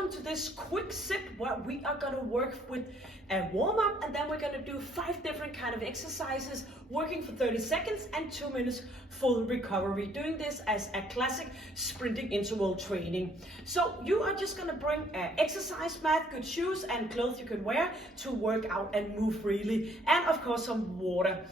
welcome to this quick sit where we are going to work with a warm-up, and then we're going to do 5 different kind of exercises, working for 30 seconds and 2 minutes full recovery, doing this as a classic sprinting interval training. So you are just going to bring an exercise mat, good shoes and clothes you can wear to work out and move freely, and of course some water.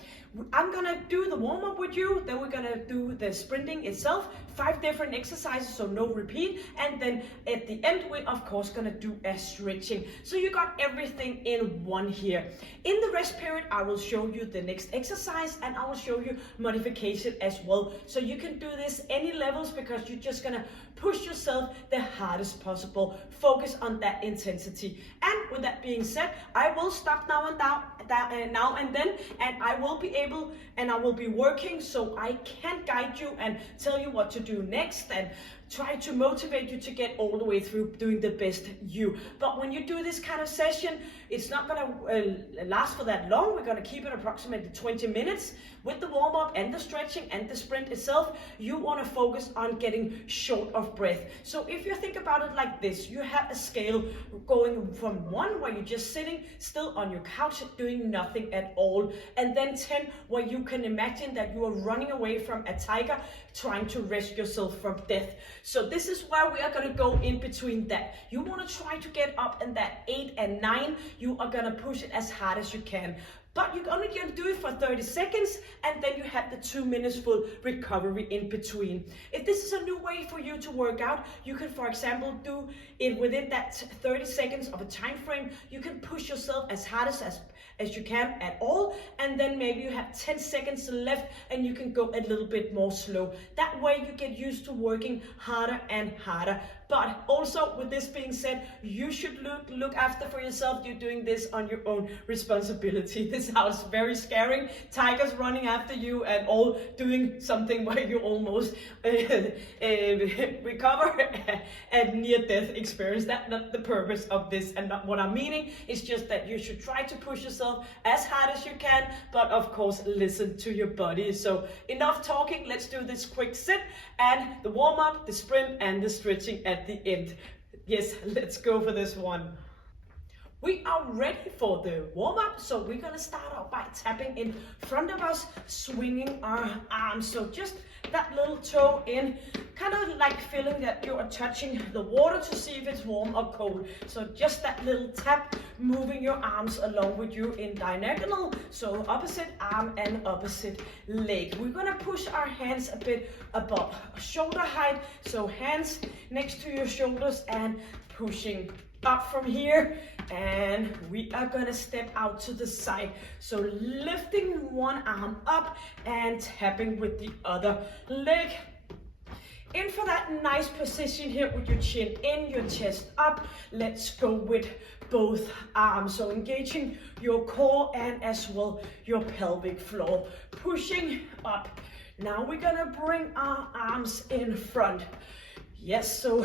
I'm gonna do the warm-up with you, then we're gonna do the sprinting itself, 5 different exercises, so no repeat, and then at the end we're of course gonna do a stretching. So you got everything in one here. In the rest period I will show you the next exercise, and I will show you modification as well. So you can do this any levels, because you're just gonna push yourself the hardest possible. Focus on that intensity. And with that being said, I will stop now and then, and I will be able and I will be working, so I can guide you and tell you what to do next and try to motivate you to get all the way through doing the best you. But when you do this kind of session, it's not gonna last for that long. We're gonna keep it approximately 20 minutes with the warm-up and the stretching and the sprint itself. You wanna focus on getting short of breath. So if you think about it like this, you have a scale going from 1 where you're just sitting still on your couch doing nothing at all, and then 10 where you can imagine that you are running away from a tiger trying to rescue yourself from death. So this is where we are going to go in between that. You want to try to get up in that 8 and 9. You are going to push it as hard as you can. But you're only going to do it for 30 seconds, and then you have the 2 minutes full recovery in between. If this is a new way for you to work out, you can, for example, do it within that 30 seconds of a time frame. You can push yourself as hard as you can at all, and then maybe you have 10 seconds left and you can go a little bit more slow. That way you get used to working harder and harder. But also, with this being said, you should look after for yourself. You're doing this on your own responsibility. This sounds very scary. Tigers running after you and all doing something where you almost recover a near-death experience. That's not the purpose of this, and not what I'm meaning. It's just that you should try to push yourself as hard as you can, but of course listen to your body. So enough talking, let's do this quick sit and the warm-up, the sprint and the stretching at the end. Yes, let's go for this one. We are ready for the warm-up, so we're gonna start out by tapping in front of us, swinging our arms. So just that little toe in, kind of like feeling that you are touching the water to see if it's warm or cold. So just that little tap, moving your arms along with you in diagonal, so opposite arm and opposite leg. We're gonna push our hands a bit above shoulder height, so hands next to your shoulders and pushing up from here, and we are gonna step out to the side, so lifting one arm up and tapping with the other leg in for that nice position here with your chin in, your chest up. Let's go with both arms, so engaging your core and as well your pelvic floor, pushing up. Now we're gonna bring our arms in front. Yes, so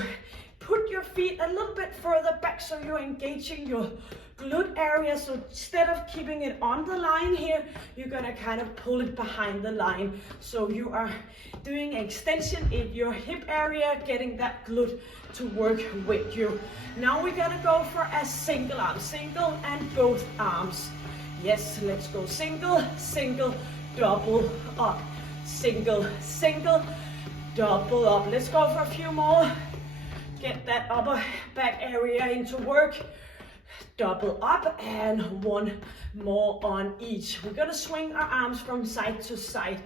put your feet a little bit further back so you're engaging your glute area. So instead of keeping it on the line here, you're gonna kind of pull it behind the line. So you are doing an extension in your hip area, getting that glute to work with you. Now we're gonna go for a single arm, single and both arms. Yes, let's go single, single, double up, single, single, double up. Let's go for a few more. Get that upper back area into work. Double up, and one more on each. We're gonna swing our arms from side to side,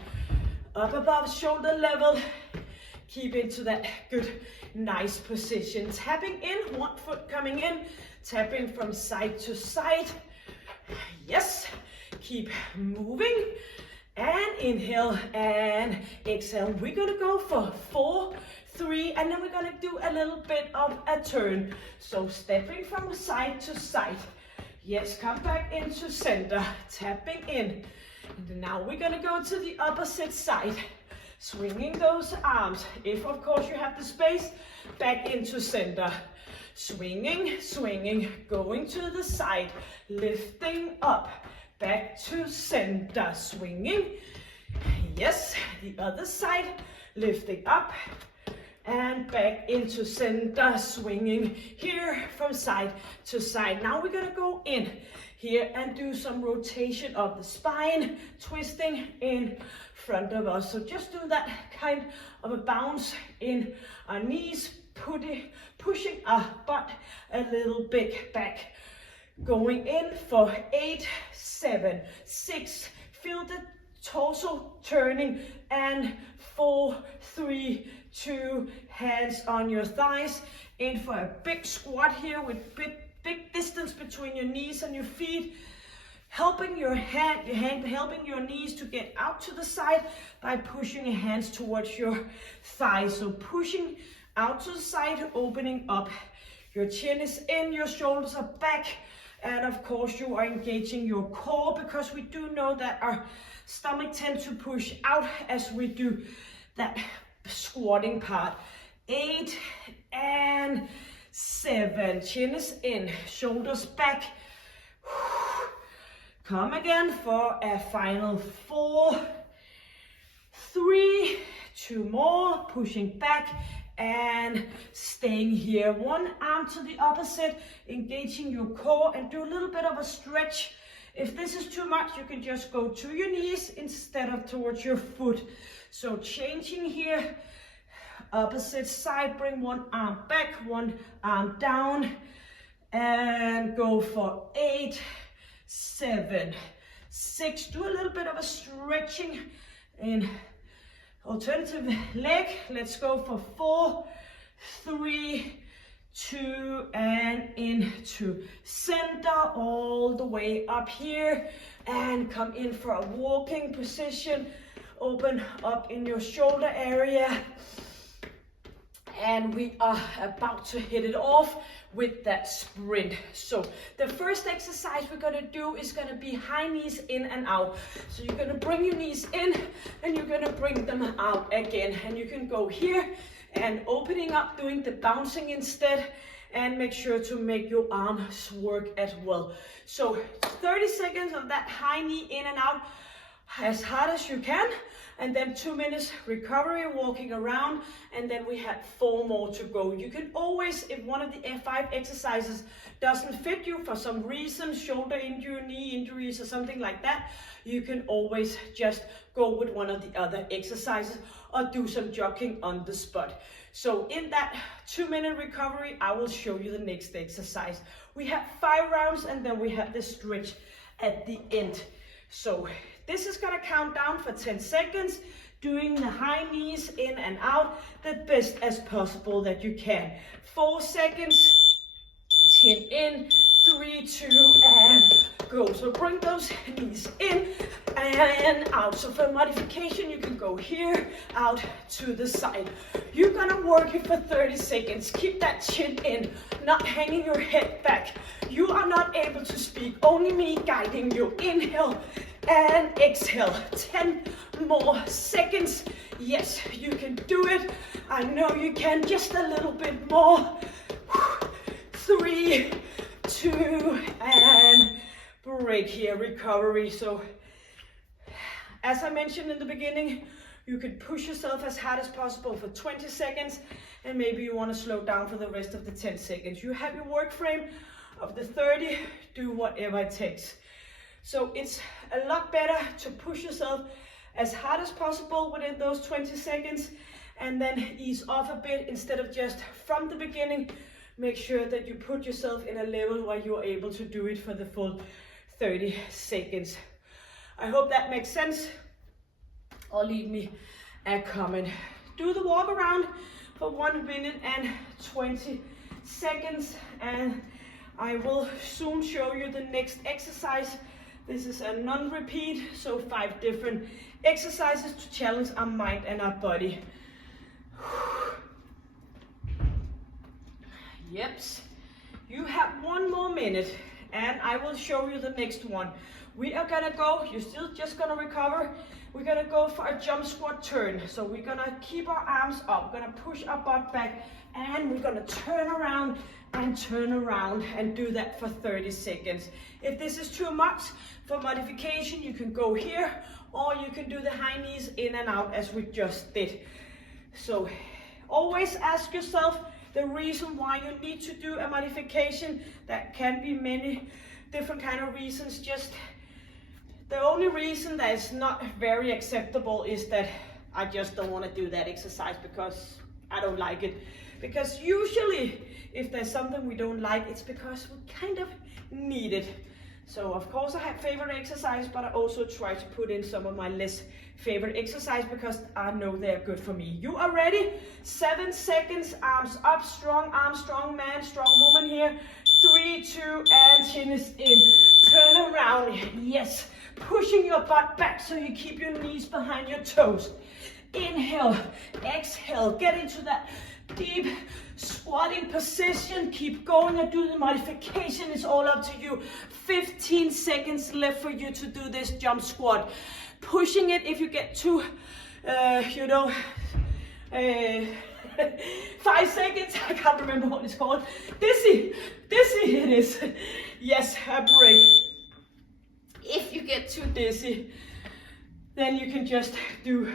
up above shoulder level. Keep into that good, nice position. Tapping in, one foot coming in, tapping from side to side. Yes, keep moving. And inhale and exhale. We're gonna go for 4, 3, and then we're gonna do a little bit of a turn. So stepping from side to side. Yes, come back into center, tapping in. And now we're gonna go to the opposite side, swinging those arms. If of course you have the space, back into center. Swinging, swinging, going to the side, lifting up, back to center, swinging. Yes, the other side, lifting up and back into center, swinging here from side to side. Now we're gonna go in here and do some rotation of the spine, twisting in front of us. So just do that kind of a bounce in our knees, pushing our butt a little bit back. Going in for 8, 7, 6, feel the torso turning, and 4, 3, 2, hands on your thighs. In for a big squat here with big distance between your knees and your feet. Helping your helping your knees to get out to the side by pushing your hands towards your thighs. So pushing out to the side, opening up. Your chin is in, your shoulders are back, and of course you are engaging your core, because we do know that our stomach tends to push out as we do that squatting part. 8 and 7, chin is in, shoulders back. Come again for a final 4, 3, 2 more, pushing back and staying here. One arm to the opposite, engaging your core, and do a little bit of a stretch. If this is too much, you can just go to your knees instead of towards your foot. So changing here, opposite side, bring one arm back, one arm down, and go for 8, 7, 6. Do a little bit of a stretching in alternative leg. Let's go for 4, 3, 2, and into center, all the way up here, and come in for a walking position. Open up in your shoulder area, and we are about to hit it off with that sprint. So the first exercise we're gonna do is gonna be high knees in and out. So you're gonna bring your knees in and you're gonna bring them out again. And you can go here and opening up, doing the bouncing instead, and make sure to make your arms work as well. So 30 seconds of that high knee in and out as hard as you can, and then 2 minutes recovery, walking around, and then we had 4 more to go. You can always, if one of the 5 exercises doesn't fit you for some reason, shoulder injury, knee injuries, or something like that, you can always just go with one of the other exercises or do some jogging on the spot. So in that 2-minute recovery, I will show you the next exercise. We have 5 rounds, and then we have the stretch at the end. So this is gonna count down for 10 seconds, doing the high knees in and out the best as possible that you can. 4 seconds, chin in, 3, 2, and go. So bring those knees in and out. So for modification, you can go here, out to the side. You're gonna work it for 30 seconds. Keep that chin in, not hanging your head back. You are not able to speak, only me guiding you. Inhale and exhale. 10 more seconds. Yes, you can do it. I know you can. Just a little bit more. 3, 2, and break here. Recovery. So as I mentioned in the beginning, you could push yourself as hard as possible for 20 seconds, and maybe you want to slow down for the rest of the 10 seconds. You have your work frame of the 30, do whatever it takes. So it's a lot better to push yourself as hard as possible within those 20 seconds, and then ease off a bit instead of just from the beginning. Make sure that you put yourself in a level where you're able to do it for the full 30 seconds. I hope that makes sense, or leave me a comment. Do the walk around for 1 minute and 20 seconds, and I will soon show you the next exercise. This is a non-repeat, so 5 different exercises to challenge our mind and our body. Yep, you have 1 more minute, and I will show you the next one. We are gonna go, you're still just gonna recover. We're gonna go for a jump squat turn. So we're gonna keep our arms up, we're gonna push our butt back, and we're gonna turn around and do that for 30 seconds. If this is too much for modification, you can go here, or you can do the high knees in and out as we just did. So always ask yourself the reason why you need to do a modification. That can be many different kind of reasons. Just the only reason that is not very acceptable is that I just don't want to do that exercise because I don't like it. Because usually if there's something we don't like, it's because we kind of need it. So of course I have favorite exercise, but I also try to put in some of my less favorite exercise because I know they're good for me. You are ready? 7 seconds, arms up, strong arm, strong man, strong woman here. 3, 2, and chin is in. Turn around, yes. Pushing your butt back so you keep your knees behind your toes. Inhale, exhale, get into that deep squatting position. Keep going and do the modification. It's all up to you. 15 seconds left for you to do this jump squat. Pushing it if you get too, 5 seconds. I can't remember what it's called. Dizzy it is. Yes, a break. If you get too dizzy, then you can just do,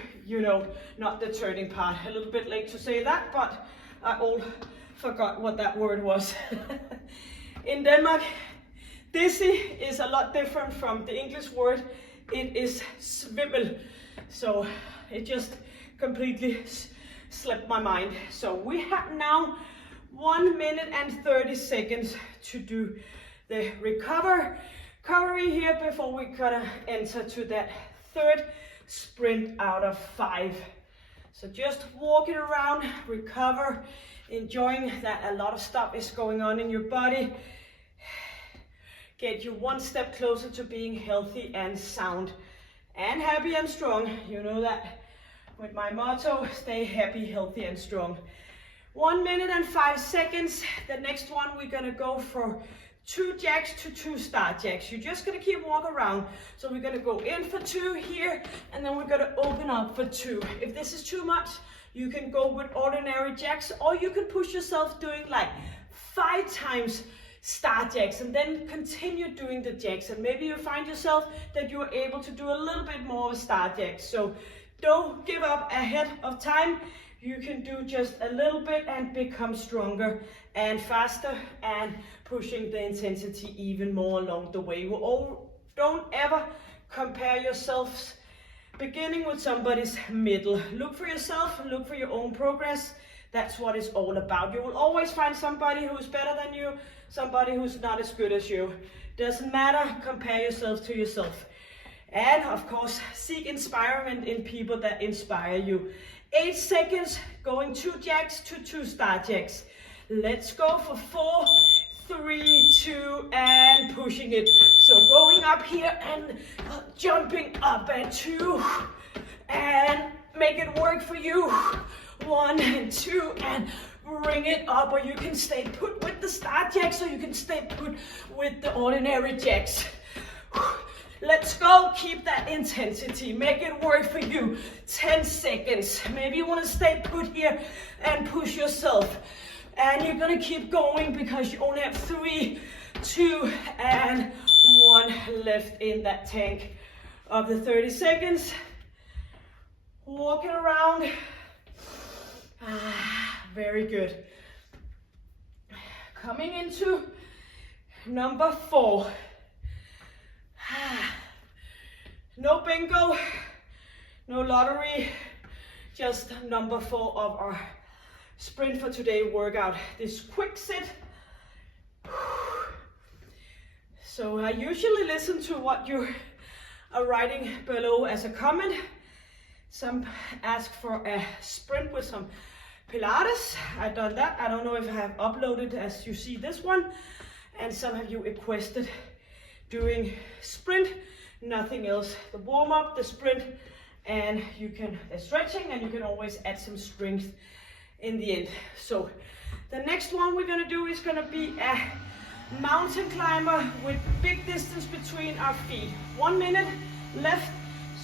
not the turning part. A little bit late to say that, but I all forgot what that word was. In Denmark, dizzy is a lot different from the English word. It is svimmel. So it just completely slipped my mind. So we have now 1 minute and 30 seconds to do the recovery here before we gonna enter to that third sprint out of 5. So just walking around, recover, enjoying that a lot of stuff is going on in your body. Get you one step closer to being healthy and sound and happy and strong. You know that with my motto, stay happy, healthy and strong. 1 minute and 5 seconds. The next one we're gonna go for 2 jacks to 2 start jacks. You're just gonna keep walking around. So we're gonna go in for 2 here, and then we're gonna open up for 2. If this is too much, you can go with ordinary jacks, or you can push yourself doing like 5 times start jacks and then continue doing the jacks. And maybe you find yourself that you are able to do a little bit more of start jacks. So don't give up ahead of time. You can do just a little bit and become stronger and faster and pushing the intensity even more along the way. Don't ever compare yourselves beginning with somebody's middle. Look for yourself, look for your own progress. That's what it's all about. You will always find somebody who's better than you, somebody who's not as good as you. Doesn't matter, compare yourself to yourself. And of course, seek inspirement in people that inspire you. 8 seconds, going 2 jacks to 2 start jacks. Let's go for 4, 3, 2, and pushing it. So going up here and jumping up and 2, and make it work for you. 1 and 2, and bring it up, or you can stay put with the start jacks, or you can stay put with the ordinary jacks. Let's go, keep that intensity, make it work for you. 10 seconds, maybe you want to stay put here and push yourself. And you're gonna keep going because you only have 3, 2, and 1 left in that tank of the 30 seconds. Walking around. Very good. Coming into number 4. No bingo, no lottery, just number 4 of our sprint for today workout. This quick sit. So I usually listen to what you are writing below as a comment. Some ask for a sprint with some Pilates. I've done that. I don't know if I have uploaded as you see this one. And some of you requested doing sprint, nothing else. The warm up, the sprint, and the stretching, and you can always add some strength in the end. So the next one we're gonna do is gonna be a mountain climber with big distance between our feet. 1 minute left.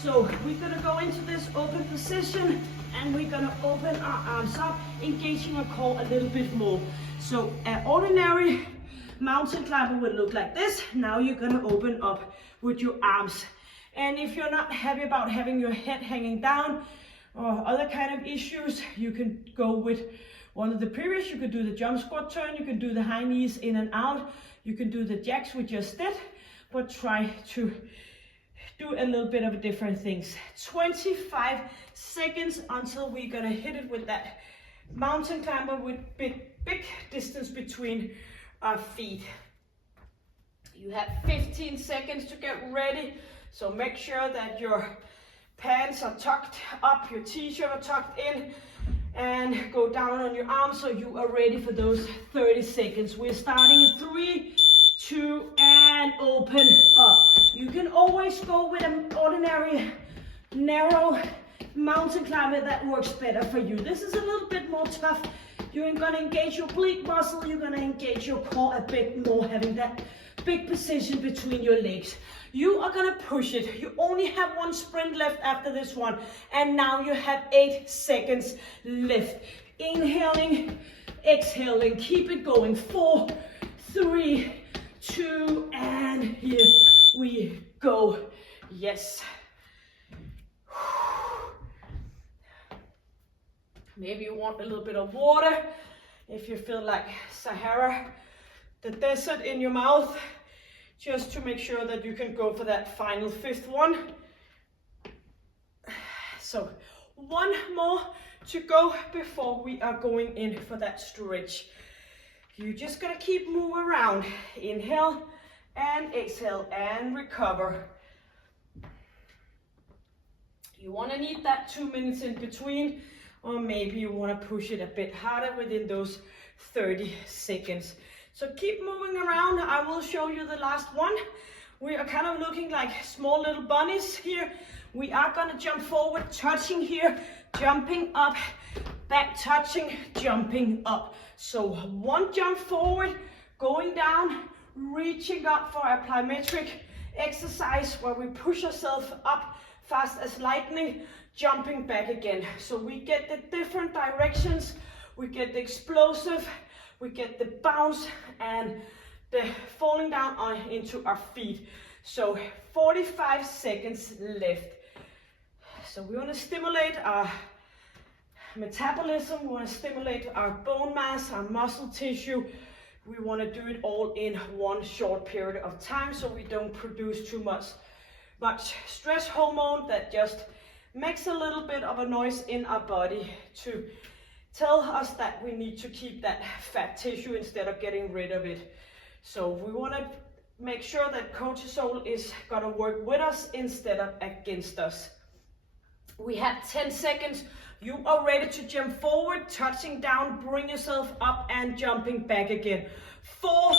So we're gonna go into this open position, and we're gonna open our arms up, engaging our core a little bit more. So an ordinary mountain climber will look like this. Now you're gonna open up with your arms. And if you're not happy about having your head hanging down, or other kind of issues, you can go with one of the previous. You could do the jump squat turn, you can do the high knees in and out, you can do the jacks we just did, but try to do a little bit of different things. 25 seconds until we're gonna hit it with that mountain climber with big distance between our feet. You have 15 seconds to get ready, so make sure that your pants are tucked up, your t-shirt are tucked in, and go down on your arms so you are ready for those 30 seconds. We're starting in 3, 2, and open up. You can always go with an ordinary narrow mountain climber that works better for you. This is a little bit more tough. You're gonna engage your oblique muscle, you're gonna engage your core a bit more, having that big position between your legs. You are gonna push it. You only have one sprint left after this one, and now you have 8 seconds left. Inhaling, exhaling, keep it going. 4, 3, 2, and here we go. Yes. Maybe you want a little bit of water if you feel like Sahara, the desert in your mouth, just to make sure that you can go for that final 5th one. So one more to go before we are going in for that stretch. You're just gonna keep moving around. Inhale and exhale and recover. You wanna need that 2 minutes in between, or maybe you wanna push it a bit harder within those 30 seconds. So keep moving around. I will show you the last one. We are kind of looking like small little bunnies here. We are gonna jump forward, touching here, jumping up, back touching, jumping up. So one jump forward, going down, reaching up for a plyometric exercise where we push ourselves up fast as lightning, jumping back again. So we get the different directions, we get the explosive, we get the bounce and the falling down into our feet. So 45 seconds left. So we want to stimulate our metabolism, we want to stimulate our bone mass, our muscle tissue. We want to do it all in one short period of time so we don't produce too much stress hormone that just makes a little bit of a noise in our body to tell us that we need to keep that fat tissue instead of getting rid of it. So we want to make sure that cortisol is going to work with us instead of against us. We have 10 seconds. You are ready to jump forward, touching down, bring yourself up and jumping back again. 4,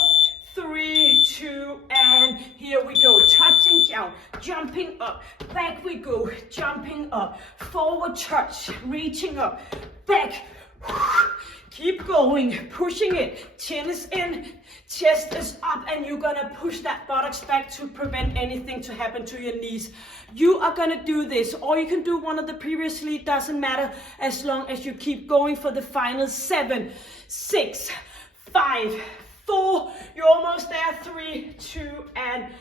3, 2, and here we go. Touching down, jumping up, back we go, jumping up, forward touch, reaching up, back. Keep going, pushing it. Chin is in, chest is up, and you're gonna push that buttocks back to prevent anything to happen to your knees. You are gonna do this, or you can do one of the previously, doesn't matter, as long as you keep going for the final 7, 6, 5, 4, you're almost there, 3, 2, and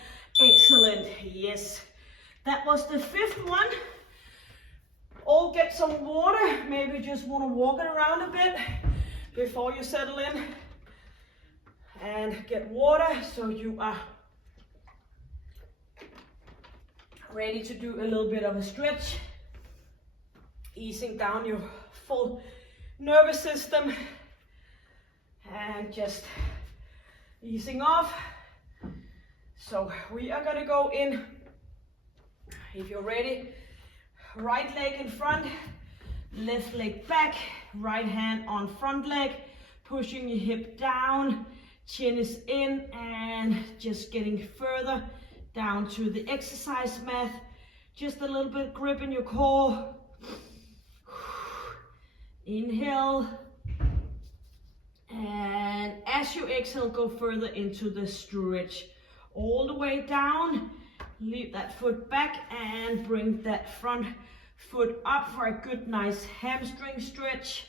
excellent. Yes, that was the 5th one. All get some water, maybe just want to walk it around a bit before you settle in, and get water so you are ready to do a little bit of a stretch, easing down your full nervous system and just easing off. So we are gonna go in, if you're ready, right leg in front, left leg back, right hand on front leg, pushing your hip down, chin is in, and just getting further down to the exercise mat. Just a little bit grip in your core. Inhale, and as you exhale, go further into the stretch. All the way down, leave that foot back and bring that front foot up for a good nice hamstring stretch.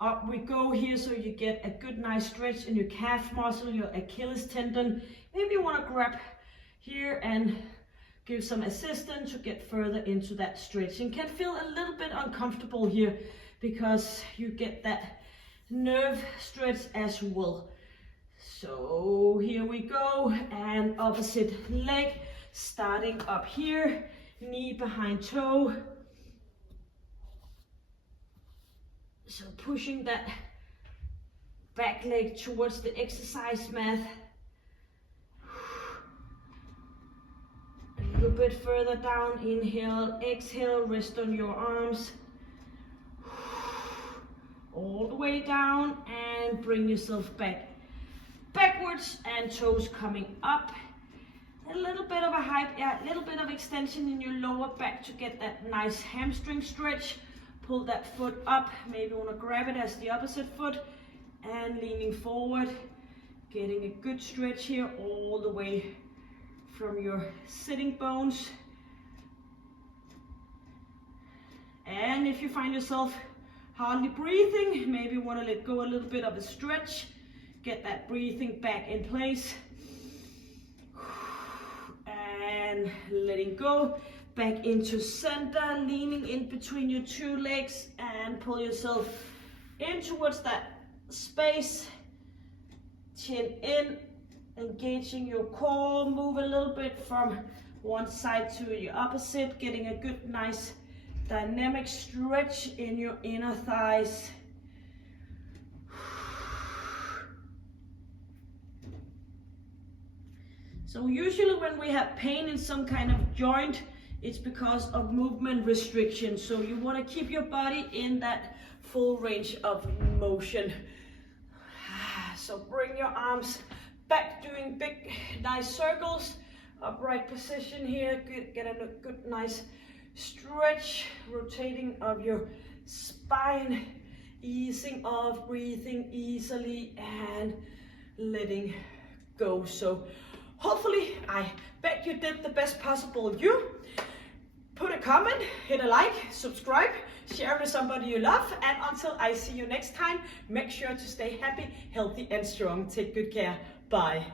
Up we go here, so you get a good nice stretch in your calf muscle, your Achilles tendon. Maybe you want to grab here and give some assistance to get further into that stretch. And can feel a little bit uncomfortable here because you get that nerve stretch as well. So here we go, and opposite leg, starting up here, knee behind toe. So pushing that back leg towards the exercise mat. A little bit further down, inhale, exhale, rest on your arms. All the way down, and bring yourself backwards, and toes coming up. A little bit of a little bit of extension in your lower back to get that nice hamstring stretch. Pull that foot up, maybe want to grab it as the opposite foot, and leaning forward, getting a good stretch here all the way from your sitting bones. And if you find yourself hardly breathing, maybe want to let go a little bit of a stretch, get that breathing back in place, and letting go. Back into center, leaning in between your two legs, and pull yourself in towards that space. Chin in, engaging your core. Move a little bit from one side to the opposite, getting a good, nice dynamic stretch in your inner thighs. So usually when we have pain in some kind of joint, it's because of movement restriction. So you want to keep your body in that full range of motion. So bring your arms back, doing big, nice circles. Upright position here. Get a good, nice stretch, rotating of your spine, easing off, breathing easily, and letting go. So hopefully, I bet you did the best possible you. Put a comment, hit a like, subscribe, share with somebody you love, and until I see you next time, make sure to stay happy, healthy, and strong. Take good care. Bye.